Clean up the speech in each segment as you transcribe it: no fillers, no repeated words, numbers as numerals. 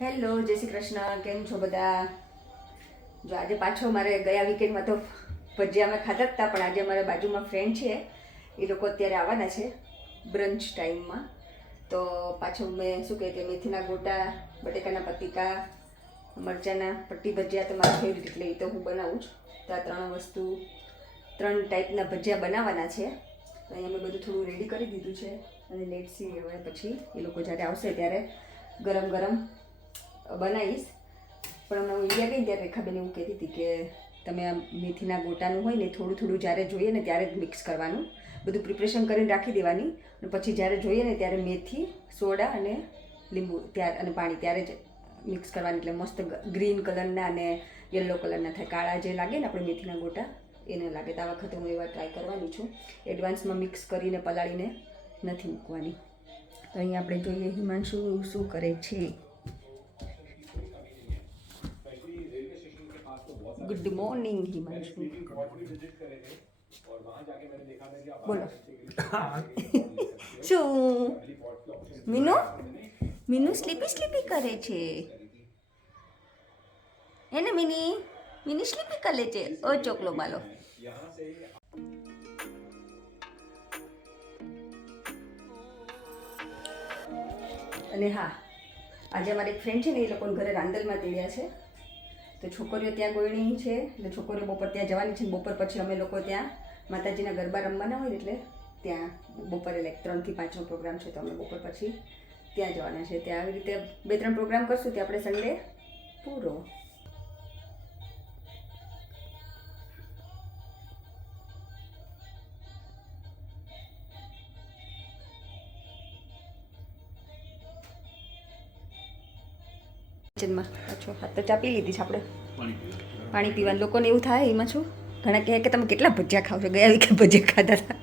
Hello, જય શ્રી કૃષ્ણ. કેમ છો બધા? જો આજે પાછો મારે ગયા વીકેન્ડમાં તો ભજીયા અમે ખાતા હતા, પણ આજે અમારા બાજુમાં ફ્રેન્ડ છે, એ લોકો અત્યારે આવવાના છે બ્રંચ ટાઈમમાં. તો પાછું મેં શું કહે કે મેથીના ગોટા, બટેકાના પતીકા, મરચાંના પટ્ટી ભજીયા તો મારા ફેવરિટ, એટલે એ તો હું બનાવું જ. તો આ ત્રણ ટાઈપના ભજીયા બનાવવાના છે. તો અહીંયા મેં બધું થોડું રેડી કરી દીધું છે અને લેટ સી હવે પછી એ લોકો જ્યારે આવશે ત્યારે ગરમ ગરમ બનાવીશ. પણ હું ઇન્ડિયા ગઈ ત્યારે રેખાબેન એવું કહેતી હતી કે તમે આ મેથીના ગોટાનું હોય ને થોડું થોડું જ્યારે જોઈએ ને ત્યારે જ મિક્સ કરવાનું, બધું પ્રિપરેશન કરીને રાખી દેવાની, અને પછી જ્યારે જોઈએ ને ત્યારે મેથી, સોડા અને લીંબુ અને પાણી ત્યારે જ મિક્સ કરવાની, એટલે મસ્ત ગ્રીન કલરના અને યલો કલરના થાય. કાળા જે લાગે ને આપણે મેથીના ગોટા એને લાગે. તો આ વખતે હું એવા ટ્રાય કરવાની છું. એડવાન્સમાં મિક્સ કરીને પલાળીને નથી મૂકવાની. તો અહીંયા આપણે જોઈએ હિમાંશુ શું કરે છે. Good morning Himanshu. બોલો શું મીનુ સ્લીપી કરે છે એને મિની સ્લીપી કરે છે. ઓ ચોકલો માલો. અને હા, આજે અમારી એક ફ્રેન્ડ છે ને, એ લોકોને ઘરે રાંદલમાં તેડ્યા છે. તો છોકરીઓ ત્યાં ગોયણી છે, એટલે છોકરીઓ બપોર ત્યાં જવાની છે. બપોર પછી અમે લોકો ત્યાં માતાજીના ગરબા રમવાના હોય ને, એટલે ત્યાં બપોરે 3 થી 5નો પ્રોગ્રામ છે. તો અમે બપોર પછી ત્યાં જવાના છે. ત્યાં આવી રીતે 2-3 પ્રોગ્રામ કરશું, ત્યાં આપણે સન્ડે પૂરો. કિચનમાં પાછો હાથ તો ચાપી લીધી છે આપણે. પાણી પીવાનું લોકોને એવું થાય. એમાં શું ઘણા કહે કે તમે કેટલા ભજીયા ખાવ છો. ગયા વીકે ભજીયા ખાધા હતા.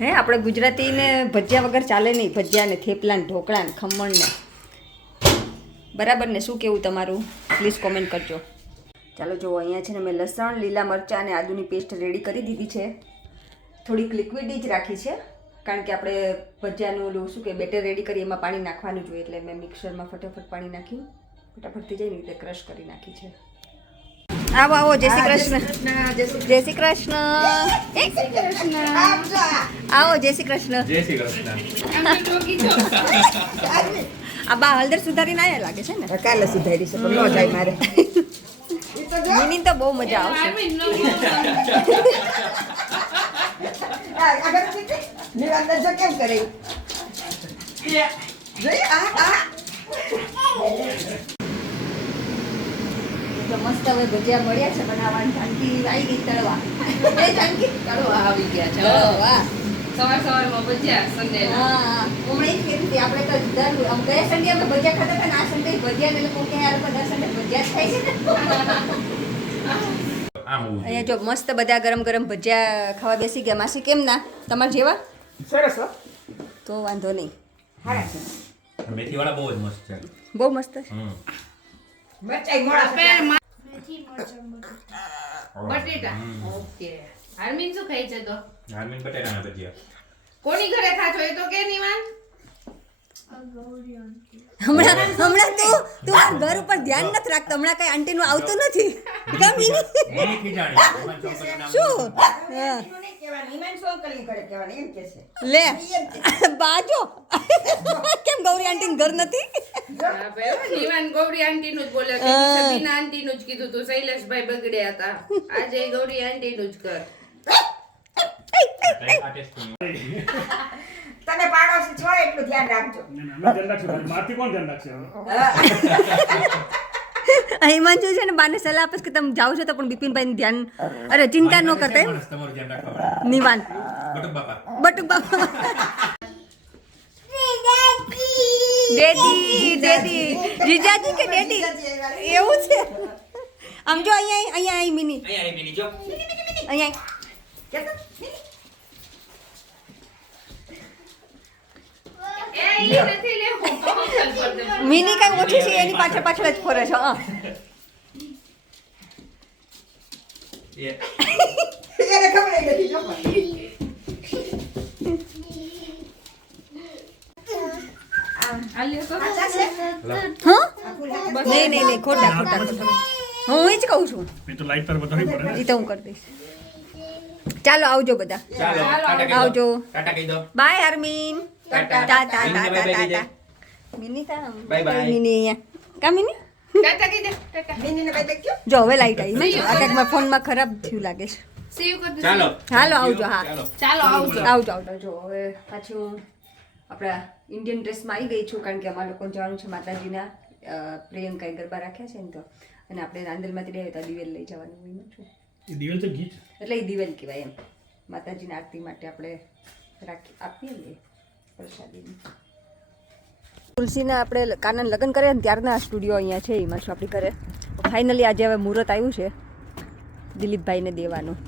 હે, આપણે ગુજરાતીને ભજીયા વગર ચાલે નહીં. ભજીયા ને થેપલા ને ઢોકળા ને ખમણ ને બરાબર ને. શું કેવું તમારું? પ્લીઝ કોમેન્ટ કરજો. ચાલો જુઓ, અહીંયા છે ને મેં લસણ, લીલા મરચાં અને આદુની પેસ્ટ રેડી કરી દીધી છે. થોડીક લિક્વિડ જ રાખી છે, કારણ કે આપણે ભજીયાનું ઓલું શું કે બેટર રેડી કરીએ એમાં પાણી નાખવાનું જોઈએ, એટલે મેં મિક્સરમાં ફટાફટ પાણી નાખ્યું. ફટાફટ થઈ જાય ને રીતે ક્રશ કરી નાખી છે. આવો આવો, જય શ્રી કૃષ્ણ. જય શ્રી કૃષ્ણ. આવો, જય શ્રી કૃષ્ણ. જય શ્રી કૃષ્ણ. આ બા હળદર સુધારીને આયા લાગે છે ને. કાલે સુધારી છે, પણ ન જાય મારે. મિની તો બહુ મજા આવશે. અંદર જો કેમ કરે મસ્ત. હવે ભજીયા મળ્યા છે બનાવવાની. જાનકી આવી ગઈ તળવા. જાનકી તળવા આવી ગયા છે. વાહ, સવારમાં ભજીયા સન્ડે. હા, હમણાં એ જ કહેતી હતી આપણે તો ગયા સન્ડે અમે ભજીયા ખાતા હતા ને આ સન્ડે ભજીયા ને લોકો કે યાર બધા સન્ડે ભજીયા જ ખાય છે. અહીંયા જો મસ્ત બધા ગરમ ગરમ ભજીયા ખાવા બેસી ગયા. માસી કેમ ના તમારે જેવા? સરસ. તો વાંધો નહીં. મેથી વાળા બહુ જ મસ્ત છે. બહુ મસ્ત. બટેટા. ઓકે. હાર્મિન શું ખાઈ છે? તો હાર્મિન બટેટાના ભજીયા. કોની ઘરે ખાતો એ તો કે નિવાન? હમણાં તું ઘર ઉપર ધ્યાન નથી રાખતો. હમણાં કઈ આંટી નું આવતું નથી. શું લે બાજો કેમ ગૌરી આંટી ઘર નથી? નિવાન ગૌરી આંટી નું જ બોલે કે સબીના આંટી નું જ કીધું તું. શૈલેષભાઈ બગડ્યા હતા, આજે ગૌરી આંટી નું જ કર. તમે પાડોશી છો એટલું ધ્યાન રાખજો. મારથી કોણ ધ્યાન રાખશે? હિમાંશુ છે ને બાને સલાહ આપે કે તમે જાઓ છો તો પણ બિપિનભાઈ નું ધ્યાન, અરે ચિંતા ન કરતા. તમારું ધ્યાન રાખવાનું. નિવાન બટુક બાપા ડેડી જીજાજી કે ડેડી એવું છે. આમ જો અહીંયા અહીં મિની જો અહીંયા મિની કઈ ઓછી છે એની પાછળ જ ફરે છે. એને ખબર નથી. આલ્યો તો નહીં ખોટા હું જ કહું છું એ તો લાઈટ તાર બતાવવી પડે ને. એ તો હું કરી દઈશ. ચાલો આવજો બધા. ચાલો ટાટા કહી દો. આવજો. ટાટા કહી દો. Bye Armin. Tata. Tata Mini tata bye bye કહી દે. ટાટા. મિની તા Bye bye. મિની અહીંયા કા મિની ટાટા કહી દે ટાટા જો હવે લાઈટ આવી આ કંઈક મારા ફોનમાં ખરાબ થયું લાગે છે. સેવ કરી દે ચાલો હાલો આવજો. હા ચાલો ચાલો આવજો આવજો જો હવે પાછી હું આપણા ઇન્ડિયન ડ્રેસમાં આવી ગઈ છું કારણ કે અમારા લોકો જવાનું છે માતાજીના પ્રિયંકાએ ગરબા રાખ્યા છે ને તો અને આપણે રાંદલમાંથી રહ્યા તો દિવેલ લઈ જવાનું હોય છું એ દિવેલ તો ગીત એટલે એ દિવેલ કહેવાય એમ માતાજીની આરતી માટે આપણે આપીએ ને પ્રસાદીની. તુલસીના આપણે કાનાના લગ્ન કર્યા ને ત્યારના સ્ટુડિયો અહીંયા છે એમાં છું આપણી ઘરે. ફાઇનલી આજે હવે મુહૂર્ત આવ્યું છે દિલીપભાઈને દેવાનું.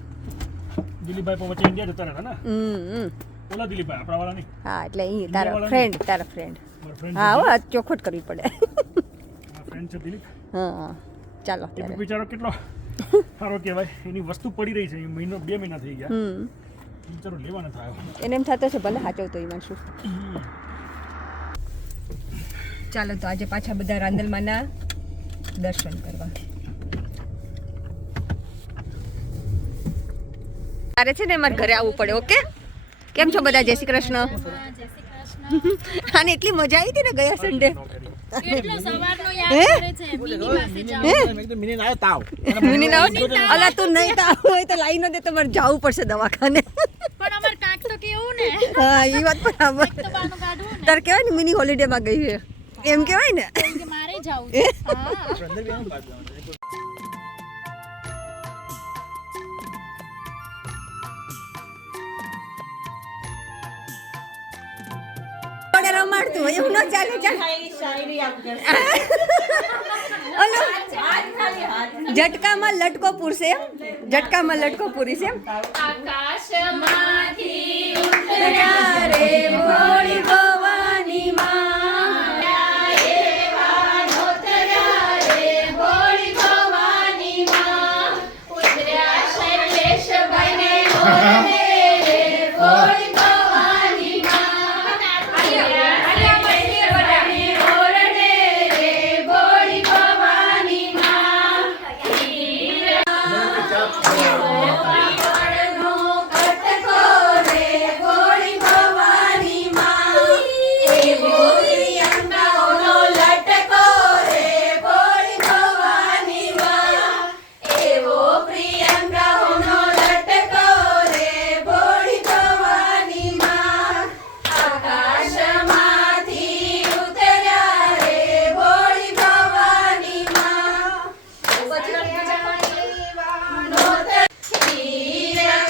દિલીપભાઈ પણ વચ્ચે ઇન્ડિયા જતા રહ્યા હતા ને. ઓલા દિલીપભાઈ આપણા વાળા નહીં. હા એટલે અહીં તારા ફ્રેન્ડ મારા ફ્રેન્ડ હા હો ચોખવટ કરવી પડે. મારા ફ્રેન્ડ છે દિલીપ. હા ચાલો એ ત્યારે. બિચારો કેટલો સારો કહેવાય એની વસ્તુ પડી રહી છે એ મહિનો 2 મહિના થઈ ગયા બિચારો લેવા ન થયો. એને એમ થતો છે ભલે સાચવતો એમાં શું. ચાલો તો આજે પાછા બધા રાંદલમાંના દર્શન કરવા. તારે છે ને અમારે ઘરે આવવું પડે. ઓકે કેમ છો બધા? જય શ્રી કૃષ્ણ. અને એટલી મજા આવી હતી ને ગયા સન્ડે. મિની ના અલા તું નહીં તાવ હોય તો લાઈ ન દે તો મારે જવું પડશે દવાખાને. હા એ વાત બરાબર. તારે કહેવાય ને મિની હોલિડે માં ગઈ છે એમ કહેવાય ને. રમાડતું હોય એવું ન ચાલે. ઓલો ઝટકામાં લટકો પૂરશે એમ. ઝટકામાં લટકો પૂરી છે એમ. આકાશમાંથી ઉતર્યા રે ભોળી ભવાની માં. એવા નોતર્યા રે ભોળી ભવાની માં ઉતર્યા શૈલેષભાઈને ઓરડે રે ભોળી ભવાની માં ઉતર્યા શૈલેષભાઈને ઓરડે રે ભોળી ભવાની માં પાપડનો કટકો રે ભોળી ભવાની માં. એવો પ્રિયંકાઓનો લટકો રે ભોળી ભવાની માં. એવો પ્રિયંકાઓનો લટકો રે ભોળી ભવાની માં. આકાશમાંથી ઉતર્યા રે ભોળી ભવાની માં.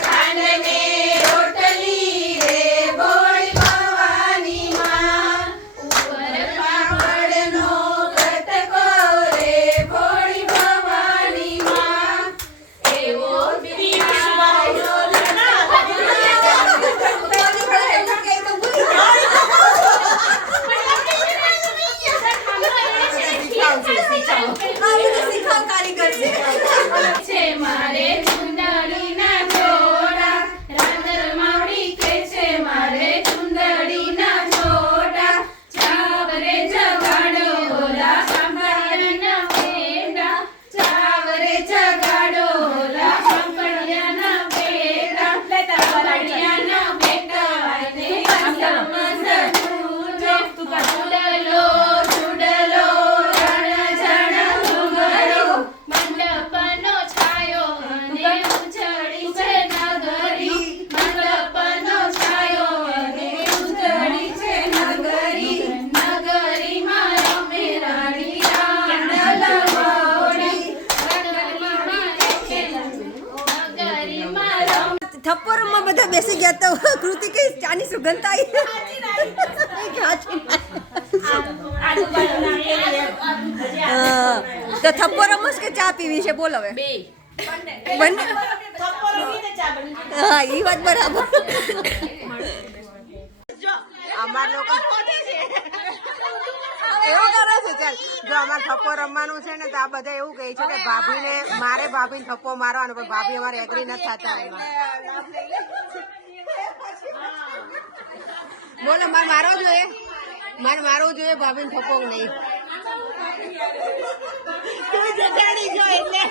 ખાંડને રોટલી રે ભોળી ભવાની માં. ઉપર પાપડનો કટકો રે ભોળી ભવાની માં. એવો પ્રિયંકાઓનો છે મારે ચુંદડીના જોડા રાંદર માવડી કે છે મારે ચુંદડીના જોડા ચાવરે જગાડો ઓલા સાંભળ્યાના પેડા ચાવરે જગાડો ઓલા સાંભળ્યાના પેડા સાંભળ્યાના પેડા ને સમજ જૂજો ચૂડલો ચૂડલો રણ જણ ઘુંઘરો મંડપનો છાયો અને ઉજળી છે નગરી મંડપનો છાયો અને ઉજળી છે નગરી નગરીમાં રમે રાણી રાંડલ માવડી નગરીમાં રમે થપ્પરમાં બધા બેસી ગયા તો કૃતિ કઈ ચાની સુગંધ આવી. હા, તો થપ્પો રમસ કે ચા પીવી છે બોલ હવે. બે બંને હા એ વાત બરાબર. અમાર લોકો એવું કરે છે. ચાલ જો અમારે થપ્પો રમવાનું છે ને તો આ બધા એવું કહે છે કે ભાભીને મારે ભાભીને થપ્પો મારવાનો પણ ભાભી અમારે એગ્રી નથી થતા એમાં. બોલો મારે મારો જોઈએ મને મારવું જોઈએ ભાભીને થપ્પો નહીં. તું જેઠાણી છો એટલે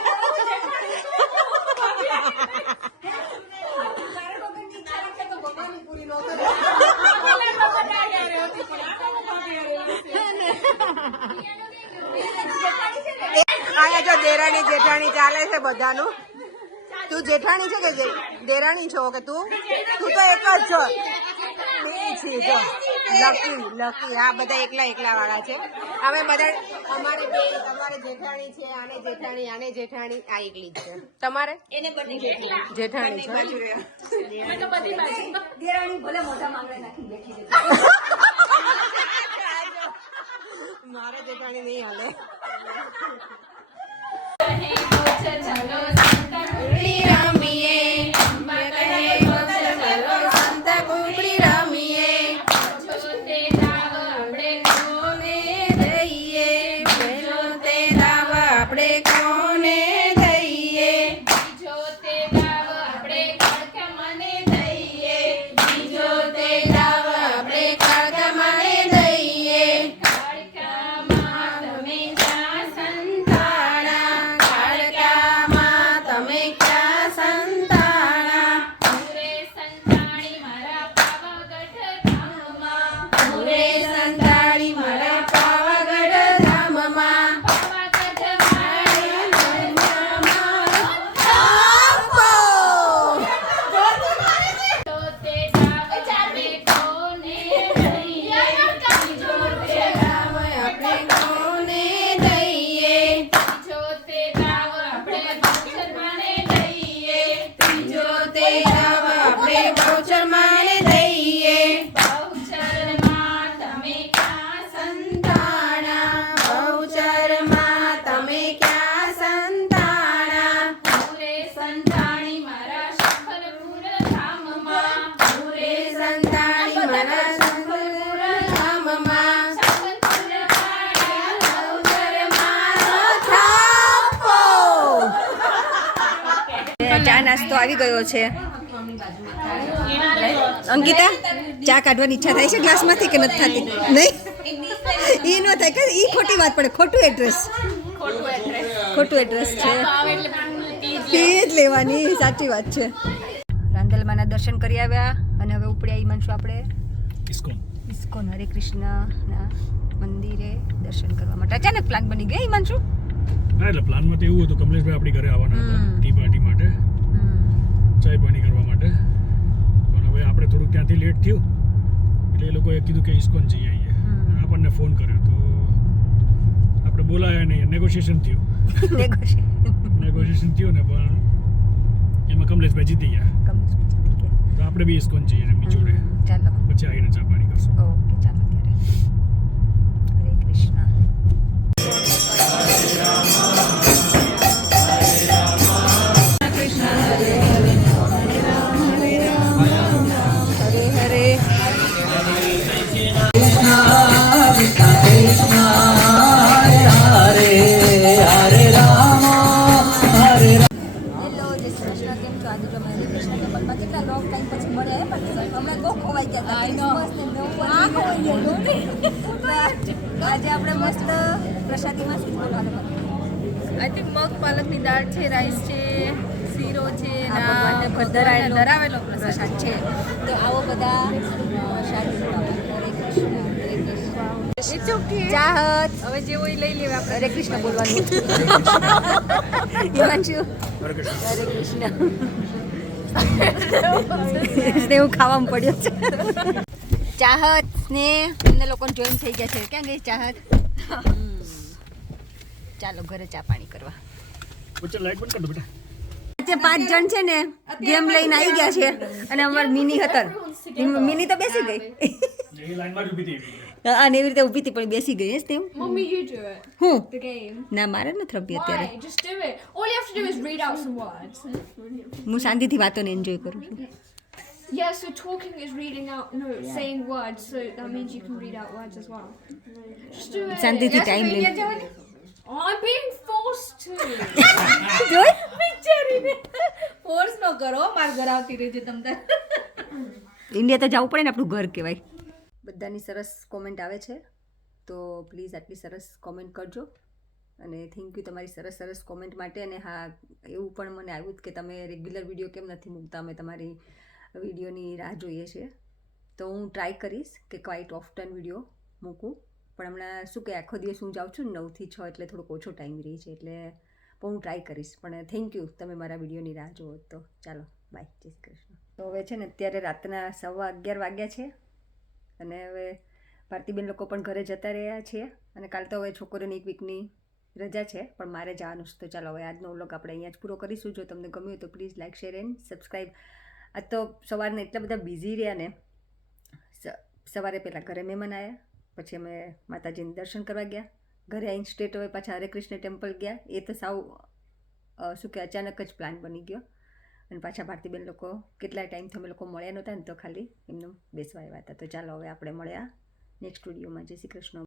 અહીંયા જો દેરાણી જેઠાણી ચાલે છે બધાનું. તું જેઠાણી છે કે દેરાણી છો કે તું તો એક જ છો. બે છે જો લકી આ બધા એકલા વાળા છે. અમે બધા અમારે જેઠાણી છે, આને જેઠાણી આ એકલી જ છે. તમારે જેઠાણી છે. દેરાણી ભલે મોઢા માંગડે નાખી બેઠી છે. મારે જેઠાણી નહીં હાલે. ચા નાસ્તો આવી ગયો છે. અંકિતા ચા કાઢવાની ઈચ્છા થાય છે ગ્લાસમાંથી કે નથી થતી? નહીં, એ ન થાય કે એ ખોટી વાત પડે. ખોટું એડ્રેસ છે, પી જ લેવાની. સાચી વાત છે. રાંદલમાના દર્શન કરી આવ્યા અને હવે ઉપડ્યા ઈમાંશુ આપણે ઇસ્કોન હરે કૃષ્ણના મંદિરે દર્શન કરવા માટે. અચાનક પ્લાન બની ગયો ઈમાંશુ. હા, એટલે પ્લાનમાં તો એવું હતું કમલેશભાઈ આપણી ઘરે આવવાના હતા ટી પાર્ટી માટે, ચાય પાણી કરવા માટે. પણ હવે આપણે થોડુંક ત્યાંથી લેટ થયું એટલે એ લોકોએ કીધું કે ઇસ્કોન જઈ આવીએ. આપણને ફોન કર્યો તો આપણે બોલાયા નહીં. નેગોશિએશન થયું ને પણ એમાં કમલેશભાઈ જીતી ગયા તો આપણે બી ઇસ્કોન જઈએ એમની જોડે. ચાલો પછી આવીને ચા પાણી કરશું. ઓકે, ચાલો ત્યારે. હરે કૃષ્ણ. આજે આપણે મસ્ત પ્રસાદીમાં શું બોલવાનું? આઈ થિંક મગ પાલકની દાળ છે, રાઈસ છે, શીરો છે, આ ભગવાનને ધરાવેલો પ્રસાદ છે. તો આવો બધા પ્રસાદ. હરે કૃષ્ણ, હરે કૃષ્ણ. ચાહત હવે જે હોય લઈ લેવા. હરે કૃષ્ણ બોલવાનું. હિમાંશુ હરે કૃષ્ણ. એવું ખાવામાં પડ્યો છે. ચાહત ને અમને લોકોને જોઈન થઈ ગયા છે. ક્યાં ગઈ ચાહત? ચાલો ઘરે ચા પાણી કરવા. વચ્ચે લાઈટ બંધ કર દો બેટા. આજે 5 જણ છે ને ગેમ લઈને આવી ગયા છે અને અમાર મિની હતા. મિની તો બેસી ગઈ. એ લાઈનમાં જ ઊભી થઈ ગઈ. હા, ને એવી રીતે ઊભી હતી પણ બેસી ગઈ. તેમ Mummy, you do it. હું The game. ના, મારે નથી રમવી અત્યારે. Why? Just do it. All you have to do is read out some words. હું શાંતિથી વાતોને એન્જોય કરું છું. Yeah, so talking is reading out, saying words, so that means you can read out words as well. Just do it. શાંતિથી time લઈ. I'm being forced to. જોઈ force ન કરો, માર ઘર આવતી રહેજે તમ તાર. ઇન્ડિયા તો જવું પડે ને, આપણું ઘર કહેવાય. બધાની સરસ કોમેન્ટ આવે છે, તો પ્લીઝ આટલી સરસ કોમેન્ટ કરજો અને થેન્ક યુ તમારી સરસ સરસ કોમેન્ટ માટે. અને હા, એવું પણ મને આવ્યું કે તમે રેગ્યુલર વિડીયો કેમ નથી મૂકતા, અમે તમારી વિડીયોની રાહ જોઈએ છીએ. તો હું ટ્રાય કરીશ કે ક્વાઇટ ઓફટન વિડીયો મૂકું, પણ હમણાં શું કે આખો દિવસ હું જાઉં છું ને 9 થી 6, એટલે થોડોક ઓછો ટાઈમ રહી છે, એટલે પણ હું ટ્રાય કરીશ. પણ થેન્ક યુ તમે મારા વિડીયોની રાહ જુઓ. તો ચાલો બાય, જય શ્રી કૃષ્ણ. તો હવે છે ને અત્યારે રાતના 11:15 વાગ્યા છે અને હવે ભારતીબેન લોકો પણ ઘરે જતા રહ્યા છીએ અને કાલ તો હવે છોકરીઓની 1 વીકની રજા છે, પણ મારે જવાનું છે. તો ચાલો હવે આજનો વ્લોગ આપણે અહીંયા જ પૂરો કરીશું. જો તમને ગમ્યું હોય તો please like, share and subscribe. આજ તો સવારના એટલા બધા બિઝી રહ્યા ને, સવારે પહેલાં ઘરે મહેમાન આવ્યા, પછી અમે માતાજીને દર્શન કરવા ગયા, ઘરે આવીને સ્ટ્રેટ હવે પાછા હરે કૃષ્ણ ટેમ્પલ ગયા. એ તો સાવ શું કે અચાનક જ પ્લાન બની ગયો અને પાછા ભારતીબેન લોકો કેટલા ટાઈમથી અમે લોકો મળ્યા નહોતા ને, તો ખાલી એમનું બેસવા આવ્યા હતા. તો ચાલો હવે આપણે મળ્યા નેક્સ્ટ વિડીયોમાં. જય શ્રી કૃષ્ણ.